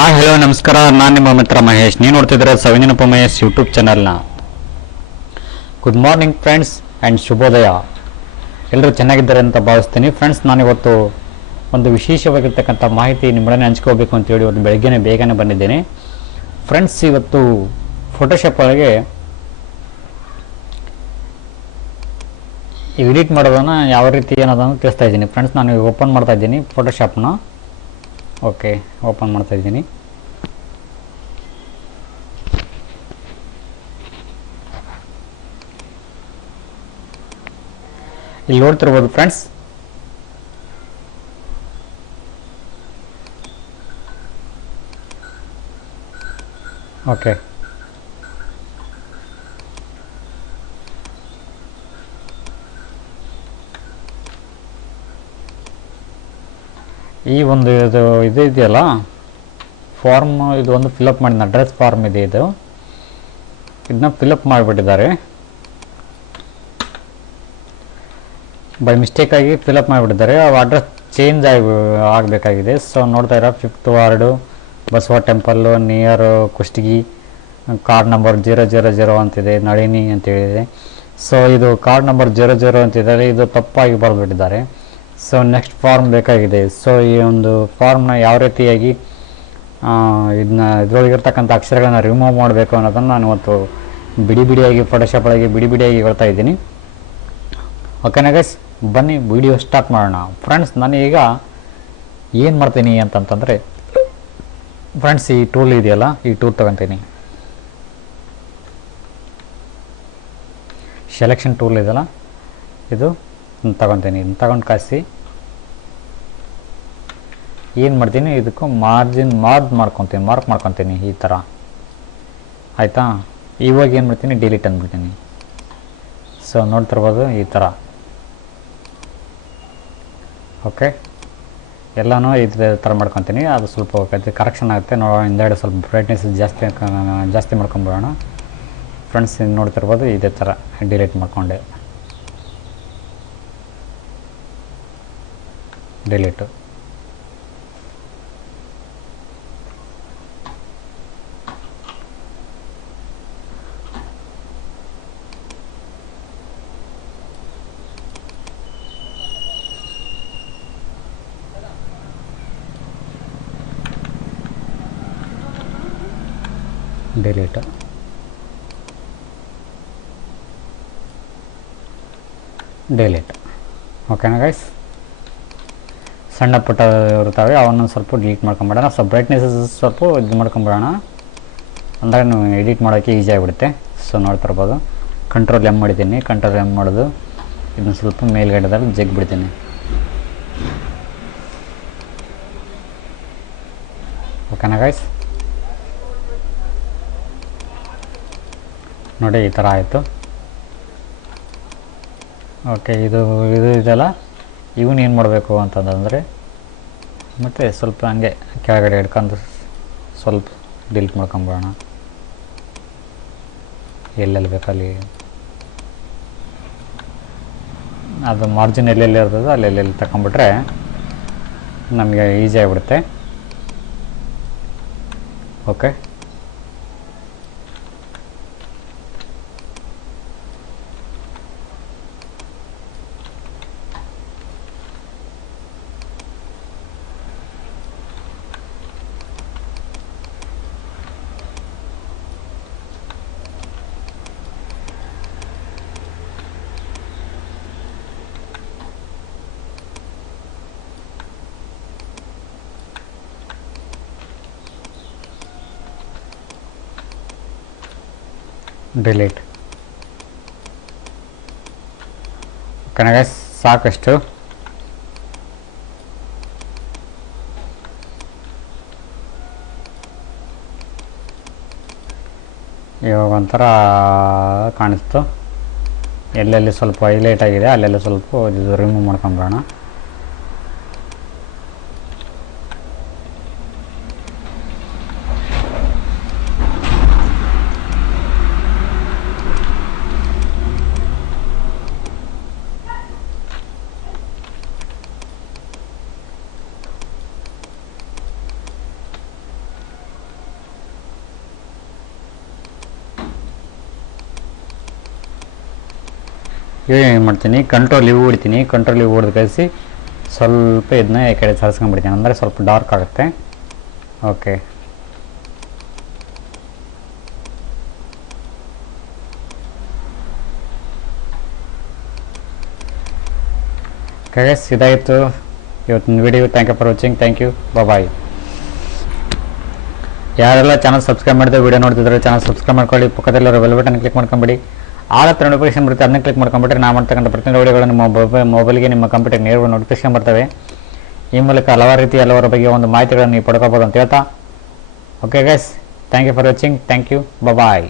Hi hello ನಮಸ್ಕಾರ. ನಾನು ನಿಮ್ಮ ಮಿತ್ರ ಮಹೇಶ್. ನೀವು ನೋಡ್ತಿದ್ದೀರ ಸವಿನೆನಪು ಮಹೇಶ್ ಯೂಟ್ಯೂಬ್ ಚಾನಲ್ನ. ಗುಡ್ ಮಾರ್ನಿಂಗ್ ಫ್ರೆಂಡ್ಸ್ ಆ್ಯಂಡ್ ಶುಭೋದಯ. ಎಲ್ಲರೂ ಚೆನ್ನಾಗಿದ್ದಾರೆ ಅಂತ ಭಾವಿಸ್ತೀನಿ. ಫ್ರೆಂಡ್ಸ್, ನಾನಿವತ್ತು ಒಂದು ವಿಶೇಷವಾಗಿರ್ತಕ್ಕಂಥ ಮಾಹಿತಿ ನಿಮ್ಮೊಡನೆ ಹಂಚ್ಕೋಬೇಕು ಅಂತೇಳಿ ಒಂದು ಬೆಳಗ್ಗೆನೇ ಬೇಗನೆ ಬಂದಿದ್ದೇನೆ. ಫ್ರೆಂಡ್ಸ್, ಇವತ್ತು ಫೋಟೋಶಾಪ್ ಒಳಗೆ ಎಡಿಟ್ ಮಾಡೋದನ್ನು ಯಾವ ರೀತಿ ಅನ್ನೋದನ್ನು ತಿಳಿಸ್ತಾ ಇದ್ದೀನಿ. ಫ್ರೆಂಡ್ಸ್, ನಾನು ಓಪನ್ ಮಾಡ್ತಾ ಇದ್ದೀನಿ ಫೋಟೋಶಾಪ್ನ. ಓಕೆ, ಓಪನ್ ಮಾಡ್ತಾ ಇದ್ದೀನಿ. ಇಲ್ಲಿ ನೋಡ್ತಿರ್ಬೋದು ಫ್ರೆಂಡ್ಸ್, ಓಕೆ, ಈ ಒಂದು ಇದು ಇದೆಯಲ್ಲ ಫಾರ್ಮ್, ಇದು ಒಂದು ಫಿಲಪ್ ಮಾಡಿದ ಅಡ್ರೆಸ್ ಫಾರ್ಮ್ ಇದೆ. ಇದನ್ನ ಫಿಲಪ್ ಮಾಡಿಬಿಟ್ಟಿದ್ದಾರೆ. ಬೈ ಮಿಸ್ಟೇಕಾಗಿ ಫಿಲಪ್ ಮಾಡಿಬಿಟ್ಟಿದ್ದಾರೆ. ಅಡ್ರೆಸ್ ಚೇಂಜ್ ಆಗಬೇಕಾಗಿದೆ. ಸೊ ನೋಡ್ತಾ ಇರೋ 5th ward, Basava temple, near Kushtagi, card number 000 ಅಂತಿದೆ, ನಳಿನಿ ಅಂತೇಳಿದೆ. ಸೊ ಇದು ಕಾರ್ಡ್ ನಂಬರ್ 00 ಅಂತಿದ್ದಾರೆ. ಇದು ತಪ್ಪಾಗಿ ಬರೆದುಬಿಟ್ಟಿದ್ದಾರೆ. ಸೊ ನೆಕ್ಸ್ಟ್ ಫಾರ್ಮ್ ಬೇಕಾಗಿದೆ. ಸೊ ಈ ಒಂದು ಫಾರ್ಮ್ನ ಯಾವ ರೀತಿಯಾಗಿ ಇದರೊಳಗಿರ್ತಕ್ಕಂಥ ಅಕ್ಷರಗಳನ್ನು ರಿಮೂವ್ ಮಾಡಬೇಕು ಅನ್ನೋದನ್ನು ನಾನು ಇವತ್ತು ಬಿಡಿಯಾಗಿ ಫೋಟೋಶಾಪ್ ಒಳಗೆ ಬಿಡಿಯಾಗಿ ಹೇಳ್ತಾ ಇದ್ದೀನಿ. ಓಕೆನಾ ಗೈಸ್, ಬನ್ನಿ ವಿಡಿಯೋ ಸ್ಟಾರ್ಟ್ ಮಾಡೋಣ. ಫ್ರೆಂಡ್ಸ್, ನಾನು ಈಗ ಏನು ಮಾಡ್ತೀನಿ ಅಂತಂತಂದರೆ, ಫ್ರೆಂಡ್ಸ್, ಈ ಟೂಲ್ ಇದೆಯಲ್ಲ, ಈ ಟೂಲ್ ತೊಗೊತೀನಿ. ಸೆಲೆಕ್ಷನ್ ಟೂಲ್ ಇದೆಯಲ್ಲ, ಇದು ತಗೊತೀನಿ. ಇದನ್ನು ತಗೊಂಡು ಕಾಯಿಸಿ ಏನು ಮಾಡ್ತೀನಿ, ಇದಕ್ಕೂ ಮಾರ್ಕ್ ಮಾಡ್ಕೊತೀನಿ ಈ ಥರ. ಆಯಿತಾ? ಇವಾಗ ಏನು ಮಾಡ್ತೀನಿ, ಡಿಲೀಟ್ ಅಂದ್ಬಿಡ್ತೀನಿ. ಸೊ ನೋಡ್ತಿರ್ಬೋದು ಈ ಥರ. ಓಕೆ, ಎಲ್ಲನೂ ಇದ್ರ ಥರ ಮಾಡ್ಕೊತೀನಿ. ಅದು ಸ್ವಲ್ಪ ಕರೆಕ್ಷನ್ ಆಗುತ್ತೆ. ಹಿಂದೆರಡು ಸ್ವಲ್ಪ ಬ್ರೈಟ್ನೆಸ್ ಜಾಸ್ತಿ ಮಾಡ್ಕೊಂಬಿಡೋಣ. ಫ್ರೆಂಡ್ಸ್, ನೋಡ್ತಿರ್ಬೋದು ಇದೇ ಥರ ಡಿಲೀಟ್ ಮಾಡ್ಕೊಂಡೆ. ಡಿಲೀಟು. ಡಿಲೀಟ್. ಡಿಲೀಟ್. ಓಕೆನಾ ಗೈಸ್? ಸಣ್ಣ ಪುಟ್ಟ ಇರ್ತವೆ, ಅವನ್ನ ಸ್ವಲ್ಪ ಡಿಲೀಟ್ ಮಾಡ್ಕೊಂಬಿಡೋಣ. ಸ್ವಲ್ಪ ಬ್ರೈಟ್ನೆಸ್ ಸ್ವಲ್ಪ ಇದು ಮಾಡ್ಕೊಂಬಿಡೋಣ, ಅಂದರೆ ನೀವು ಎಡಿಟ್ ಮಾಡೋಕ್ಕೆ ಈಸಿ ಆಗಿಬಿಡುತ್ತೆ. ಸೊ ನೋಡ್ತಿರ್ಬೋದು, ಕಂಟ್ರೋಲ್ ಎಮ್ ಮಾಡಿದ್ದೀನಿ. ಕಂಟ್ರೋಲ್ ಎಮ್ ಮಾಡೋದು ಇದನ್ನು ಸ್ವಲ್ಪ ಮೇಲ್ಗಡೆದಲ್ಲಿ ಜಗ್ಬಿಡ್ತೀನಿ. ಓಕೆನಾ ಗೈಸ್? ನೋಡಿ, ಈ ಥರ ಆಯಿತು. ಓಕೆ, ಇದು ಇದೆಲ್ಲ ಇವನು ಏನು ಮಾಡಬೇಕು ಅಂತಂದರೆ, ಮತ್ತು ಸ್ವಲ್ಪ ಹಂಗೆ ಕೆಳಗಡೆ ಹಿಡ್ಕೊಂಡು ಸ್ವಲ್ಪ ಡಿಲೀಟ್ ಮಾಡ್ಕೊಂಬಿಡೋಣ. ಎಲ್ಲೆಲ್ಲಿ ಬೇಕಲ್ಲಿ ಅದು ಮಾರ್ಜಿನ್ ಎಲ್ಲೆಲ್ಲಿ ಇರ್ತದೋ ಅಲ್ಲೆಲ್ಲೆಲ್ಲಿ ತಗೊಂಬಿಟ್ರೆ ನಮಗೆ ಈಸಿ ಆಗಿಬಿಡುತ್ತೆ. Okay, delete. ಓಕೆನಾ ಗೈಸ್? ಸಾಕಷ್ಟು. ಇವಾಗ ಒಂಥರ ಕಾಣಿಸ್ತು. ಎಲ್ಲೆಲ್ಲಿ ಸ್ವಲ್ಪ ಹೈಲೈಟ್ ಆಗಿದೆ ಅಲ್ಲೆಲ್ಲ ಸ್ವಲ್ಪ ಇದು ರಿಮೂವ್ ಮಾಡ್ಕೊಂಬಿಡೋಣ. ಇವಾಗ ಏನು ಮಾಡ್ತೀನಿ, ಕಂಟ್ರೋಲ್ ಇವು ಹೊಡಿತೀನಿ. ಕಂಟ್ರೋಲ್ ಇವು ಹೊಡೆದು ಕಳಿಸಿ ಸ್ವಲ್ಪ ಇದನ್ನ ಈ ಕಡೆ ಸರಿಸ್ಕೊಂಡ್ಬಿಡ್ತೀನಿ, ಅಂದರೆ ಸ್ವಲ್ಪ ಡಾರ್ಕ್ ಆಗುತ್ತೆ. ಓಕೆ, ಗೈಸ್ ಇದಾಯಿತು ಇವತ್ತಿನ video. Thank you for watching. Thank you, bye. ಯಾರೆಲ್ಲ ಚಾನಲ್ ಸಬ್ಸ್ಕ್ರೈಬ್ ಮಾಡಿದ್ರೆ ವಿಡಿಯೋ ನೋಡ್ತಿದ್ರೆ ಚಾನಲ್ ಸಬ್ಸ್ಕ್ರೈಬ್ ಮಾಡ್ಕೊಳ್ಳಿ. ಪಕ್ಕದಲ್ಲಿರೋ ಬೆಲ್ ಬಟನ್ ಕ್ಲಿಕ್ ಮಾಡ್ಕೊಂಬಿಡಿ. ಆಳತ್ರ ನೋಟಿಫಿಕೇಶನ್ ಬರುತ್ತೆ, ಅದನ್ನ ಕ್ಲಿಕ್ ಮಾಡ್ಕೊಂಬಿಟ್ರೆ ನಾವು ಮಾಡ್ತಕ್ಕಂಥ ಪ್ರತಿಯೊಂದು ವಿಡಿಯೋಗಳು ನಿಮ್ಮ ಮೊಬೈಲ್ಗೆ ನಿಮ್ಮ ಕಂಪ್ಯೂಟರ್ ನೇರವಾಗಿ ನೋಟಿಫಿಕೇಶನ್ ಬರ್ತವೆ. ಈ ಮೂಲಕ ಹಲವಾರು ಬಗ್ಗೆ ಒಂದು ಮಾಹಿತಿಗಳನ್ನು ನೀವು ಪಡ್ಕೋಬೋದು ಅಂತ ಹೇಳ್ತಾ, okay guys, thank you for watching. Thank you, bye.